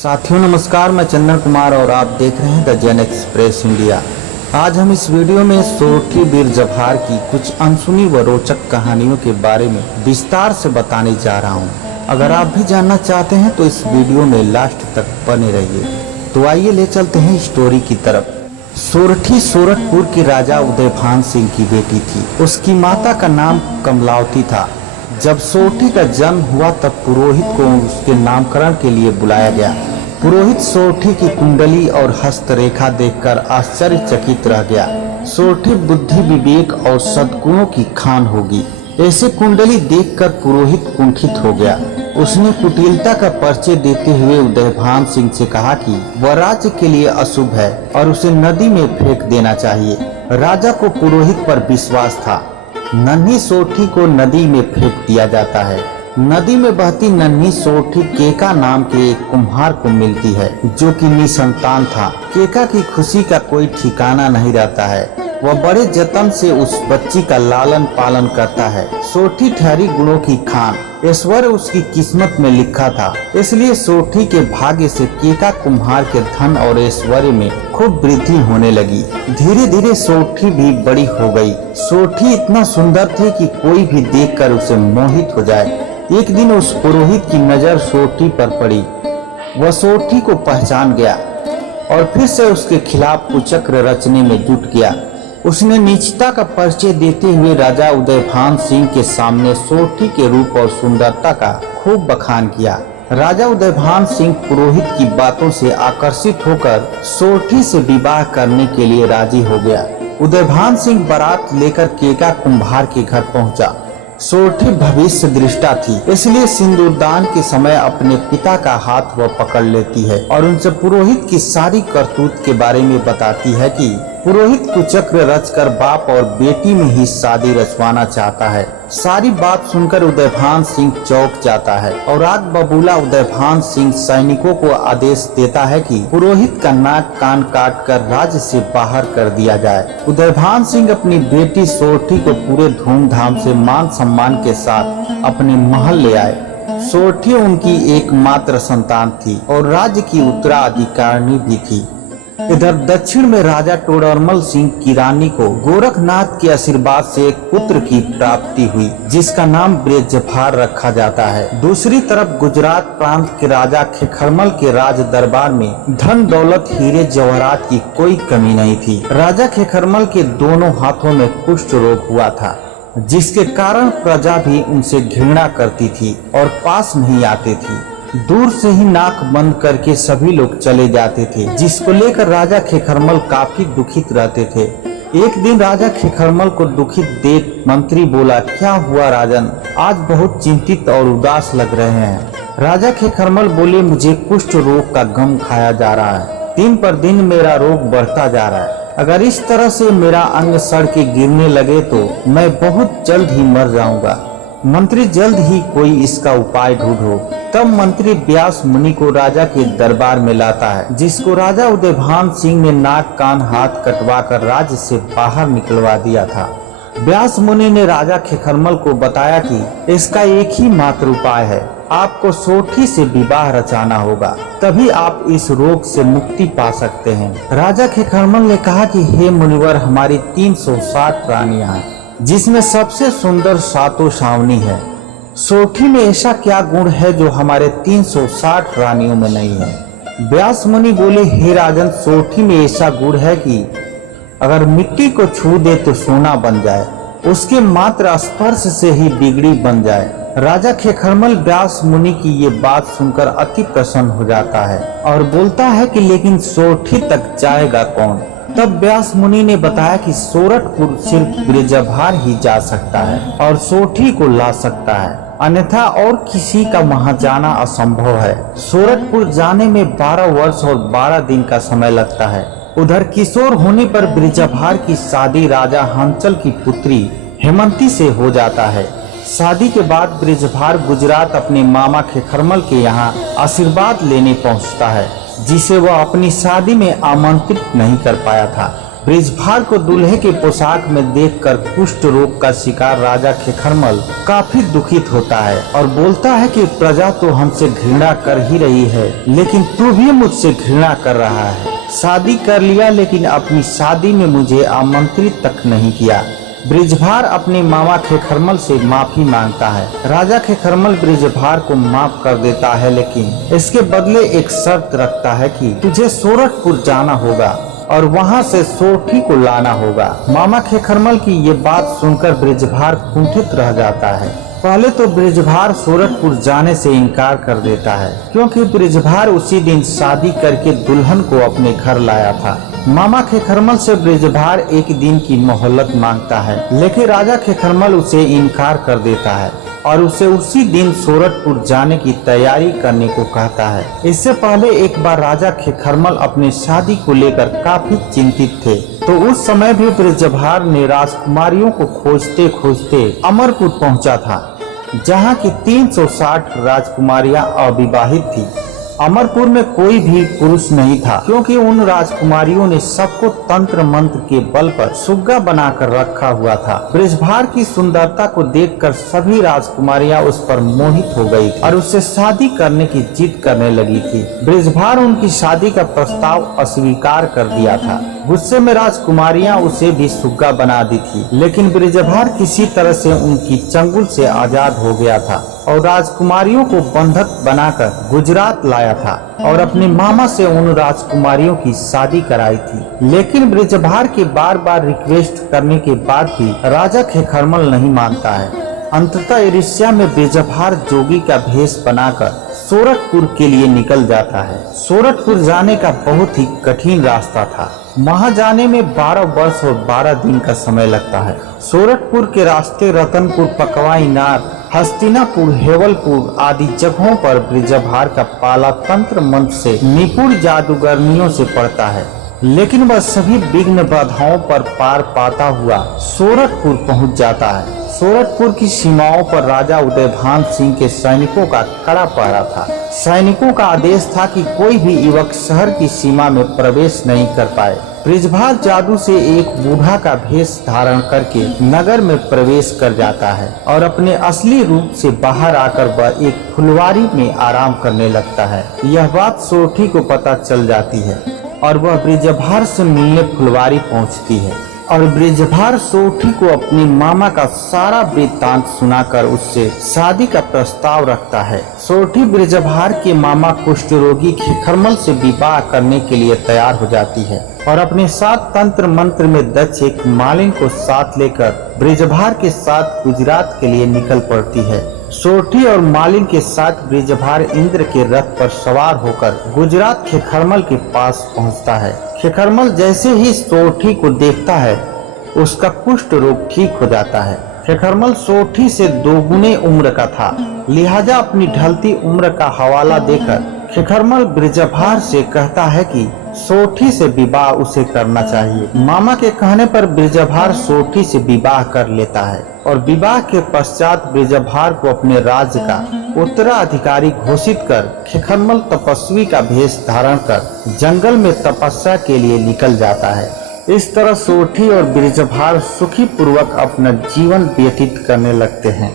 साथियों नमस्कार, मैं चंदन कुमार और आप देख रहे हैं द जन एक्सप्रेस इंडिया। आज हम इस वीडियो में सोरठी बीर जभार की कुछ अनसुनी व रोचक कहानियों के बारे में विस्तार से बताने जा रहा हूं। अगर आप भी जानना चाहते हैं तो इस वीडियो में लास्ट तक बने रहिए। तो आइए ले चलते हैं स्टोरी की तरफ। सोरठी सोरठपुर के राजा उदयभान सिंह की बेटी थी। उसकी माता का नाम कमलावती था। जब सोरठी का जन्म हुआ तब पुरोहित को उसके नामकरण के लिए बुलाया गया। पुरोहित सोरठी की कुंडली और हस्तरेखा देखकर आश्चर्यचकित रह गया। सोरठी बुद्धि, विवेक और सद्गुणों की खान होगी, ऐसे कुंडली देखकर पुरोहित कुंठित हो गया। उसने कुटिलता का परिचय देते हुए उदयभान सिंह से कहा कि वह राज्य के लिए अशुभ है और उसे नदी में फेंक देना चाहिए। राजा को पुरोहित पर विश्वास था। नन्ही सोरठी को नदी में फेंक दिया जाता है। नदी में बहती नन्ही सोरठी केका नाम के एक कुम्हार को मिलती है, जो कि निसंतान था। केका की खुशी का कोई ठिकाना नहीं रहता है। वह बड़े जतन से उस बच्ची का लालन पालन करता है। सोरठी ठहरी गुणों की खान, ऐश्वर्य उसकी किस्मत में लिखा था। इसलिए सोरठी के भाग्य से केका कुम्हार के धन और ऐश्वर्य में खूब वृद्धि होने लगी। धीरे धीरे सोरठी भी बड़ी हो गई। सोरठी इतना सुंदर थी कि कोई भी देखकर उसे मोहित हो जाए। एक दिन उस पुरोहित की नजर सोरठी पर पड़ी। वह सोरठी को पहचान गया और फिर से उसके खिलाफ कुचक्र रचने में जुट गया। उसने नीचता का परिचय देते हुए राजा उदयभान सिंह के सामने सोरठी के रूप और सुंदरता का खूब बखान किया। राजा उदयभान सिंह पुरोहित की बातों से आकर्षित होकर सोरठी से विवाह करने के लिए राजी हो गया। उदयभान सिंह बारात लेकर केका कुम्हार के घर पहुंचा। सोरठी भविष्य दृष्टा थी, इसलिए सिंदूरदान के समय अपने पिता का हाथ वह पकड़ लेती है और उनसे पुरोहित की सारी करतूत के बारे में बताती है कि पुरोहित कुचक्र रचकर बाप और बेटी में ही शादी रचवाना चाहता है। सारी बात सुनकर उदयभान सिंह चौंक जाता है और आग बबूला उदयभान सिंह सैनिकों को आदेश देता है कि पुरोहित का नाक कान काट कर राज्य से बाहर कर दिया जाए। उदयभान सिंह अपनी बेटी सोरठी को पूरे धूमधाम से मान सम्मान के साथ अपने महल ले आए। सोरठी उनकी एकमात्र संतान थी और राज्य की उत्तराधिकारिणी भी थी। इधर दक्षिण में राजा टोडरमल सिंह की रानी को गोरखनाथ के आशीर्वाद से एक पुत्र की प्राप्ति हुई, जिसका नाम ब्रजभार रखा जाता है। दूसरी तरफ गुजरात प्रांत के राजा खेखरमल के राज दरबार में धन दौलत हीरे जवाहरात की कोई कमी नहीं थी। राजा खेखरमल के दोनों हाथों में कुष्ठ रोग हुआ था, जिसके कारण प्रजा भी उनसे घृणा करती थी और पास नहीं आती थी। दूर से ही नाक बंद करके सभी लोग चले जाते थे, जिसको लेकर राजा खेखरमल काफी दुखित रहते थे। एक दिन राजा खेखरमल को दुखित देख मंत्री बोला, क्या हुआ राजन, आज बहुत चिंतित और उदास लग रहे हैं। राजा खेखरमल बोले, मुझे कुष्ठ रोग का गम खाया जा रहा है। दिन पर दिन मेरा रोग बढ़ता जा रहा है। अगर इस तरह से मेरा अंग सड़ के गिरने लगे तो मैं बहुत जल्द ही मर जाऊंगा। मंत्री जल्द ही कोई इसका उपाय ढूंढो। तब मंत्री व्यास मुनि को राजा के दरबार में लाता है, जिसको राजा उदयभान सिंह ने नाक कान हाथ कटवा कर राज्य से बाहर निकलवा दिया था। व्यास मुनि ने राजा खेखरमल को बताया कि इसका एक ही मात्र उपाय है, आपको सोरठी से विवाह रचाना होगा, तभी आप इस रोग से मुक्ति पा सकते हैं। राजा खेखरमल ने कहा कि हे मुनिवर, हमारी 360 रानियां हैं, जिसमें सबसे सुंदर सातों सावनी है। सोरठी में ऐसा क्या गुण है जो हमारे 360 रानियों में नहीं है। व्यास मुनि बोले, हे राजन, सोरठी में ऐसा गुण है कि अगर मिट्टी को छू दे तो सोना बन जाए, उसके मात्र स्पर्श से ही बिगड़ी बन जाए। राजा खेखरमल व्यास मुनि की ये बात सुनकर अति प्रसन्न हो जाता है और बोलता है कि लेकिन सोरठी तक जाएगा कौन। तब व्यास मुनि ने बताया कि सोरठपुर सिर्फ ब्रजभार ही जा सकता है और सोरठी को ला सकता है, अन्यथा और किसी का वहां जाना असंभव है। सोरठपुर जाने में 12 वर्ष और 12 दिन का समय लगता है। उधर किशोर होने पर ब्रजभार की शादी राजा हंचल की पुत्री हेमंती से हो जाता है। शादी के बाद ब्रजभार गुजरात अपने मामा खेखरमल के यहाँ आशीर्वाद लेने पहुँचता है, जिसे वह अपनी शादी में आमंत्रित नहीं कर पाया था। बृजभार को दूल्हे के पोशाक में देखकर कुष्ठ रोग का शिकार राजा खेखरमल काफी दुखित होता है और बोलता है कि प्रजा तो हमसे घृणा कर ही रही है, लेकिन तू भी मुझसे घृणा कर रहा है। शादी कर लिया लेकिन अपनी शादी में मुझे आमंत्रित तक नहीं किया। बृजभार अपने मामा खेखरमल से माफी मांगता है। राजा खेखरमल बृजभार को माफ कर देता है, लेकिन इसके बदले एक शर्त रखता है कि तुझे सोरठपुर जाना होगा और वहां से सोरठी को लाना होगा। मामा खेखरमल की ये बात सुनकर बृजभार कुंठित रह जाता है। पहले तो बृजभार सोरठपुर जाने से इनकार कर देता है, क्योंकि बृजभार उसी दिन शादी करके दुल्हन को अपने घर लाया था। मामा खेखरमल से बृजभार एक दिन की मोहलत मांगता है, लेकिन राजा खेखरमल उसे इनकार कर देता है और उसे उसी दिन सोरठपुर जाने की तैयारी करने को कहता है। इससे पहले एक बार राजा खेखरमल अपने शादी को लेकर काफी चिंतित थे, तो उस समय भी बृजभार ने राजकुमारियों को खोजते खोजते अमरपुर पहुंचा था, जहां की 360 राजकुमारियां अविवाहित थी। अमरपुर में कोई भी पुरुष नहीं था, क्योंकि उन राजकुमारियों ने सबको तंत्र मंत्र के बल पर सुग्गा बनाकर रखा हुआ था। बृजभार की सुंदरता को देखकर सभी राजकुमारियां उस पर मोहित हो गई और उससे शादी करने की जिद करने लगी थी। बृजभार उनकी शादी का प्रस्ताव अस्वीकार कर दिया था। गुस्से में राजकुमारियां उसे भी सुग्गा बना दी थी, लेकिन बृजभार किसी तरह से उनकी चंगुल से आजाद हो गया था और राजकुमारियों को बंधक बनाकर गुजरात लाया था और अपने मामा से उन राजकुमारियों की शादी कराई थी। लेकिन बृजभार के बार बार रिक्वेस्ट करने के बाद भी राजा खेखरमल नहीं मानता है। अंततः ईर्ष्या में बृजभार जोगी का भेष बनाकर सोरठपुर के लिए निकल जाता है। सोरठपुर जाने का बहुत ही कठिन रास्ता था। वहां जाने में 12 वर्ष और 12 दिन का समय लगता है। सोरठपुर के रास्ते रतनपुर, पकवाईनार, हस्तिनापुर, हेवलपुर आदि जगहों पर बृजभार का पाला तंत्र मंत्र से निपुण जादूगरनियों से पड़ता है, लेकिन वह सभी विघ्न बाधाओं पर पार पाता हुआ सोरठपुर पहुंच जाता है। सोरठपुर की सीमाओं पर राजा उदयभान सिंह के सैनिकों का कड़ा पहरा था। सैनिकों का आदेश था कि कोई भी युवक शहर की सीमा में प्रवेश नहीं कर पाए। बृजभार जादू से एक बूढ़ा का भेष धारण करके नगर में प्रवेश कर जाता है और अपने असली रूप से बाहर आकर वह एक फुलवारी में आराम करने लगता है। यह बात सोरठी को पता चल जाती है और वह बृजभार से मिलने फुलवारी पहुंचती है और बृजभार सोरठी को अपने मामा का सारा वृत्तांत सुनाकर उससे शादी का प्रस्ताव रखता है। सोरठी बृजभार के मामा कुष्ठ रोगी खेखरमल से विवाह करने के लिए तैयार हो जाती है और अपने साथ तंत्र मंत्र में दक्ष एक मालिन को साथ लेकर बृजभार के साथ गुजरात के लिए निकल पड़ती है। सोरठी और मालिन के साथ बृजभार इंद्र के रथ पर सवार होकर गुजरात खेखरमल के पास पहुंचता है। खेखरमल जैसे ही सोरठी को देखता है, उसका कुष्ठ रोग ठीक हो जाता है। खेखरमल सोरठी से 2 गुने उम्र का था, लिहाजा अपनी ढलती उम्र का हवाला देकर खेखरमल बृजभार से कहता है कि सोरठी से विवाह उसे करना चाहिए। मामा के कहने पर बृजभार सोरठी से विवाह कर लेता है और विवाह के पश्चात बृजभार को अपने राज्य का उत्तराधिकारी घोषित कर खेखरमल तपस्वी का भेष धारण कर जंगल में तपस्या के लिए निकल जाता है। इस तरह सोरठी और बृजभार सुखी पूर्वक अपना जीवन व्यतीत करने लगते हैं।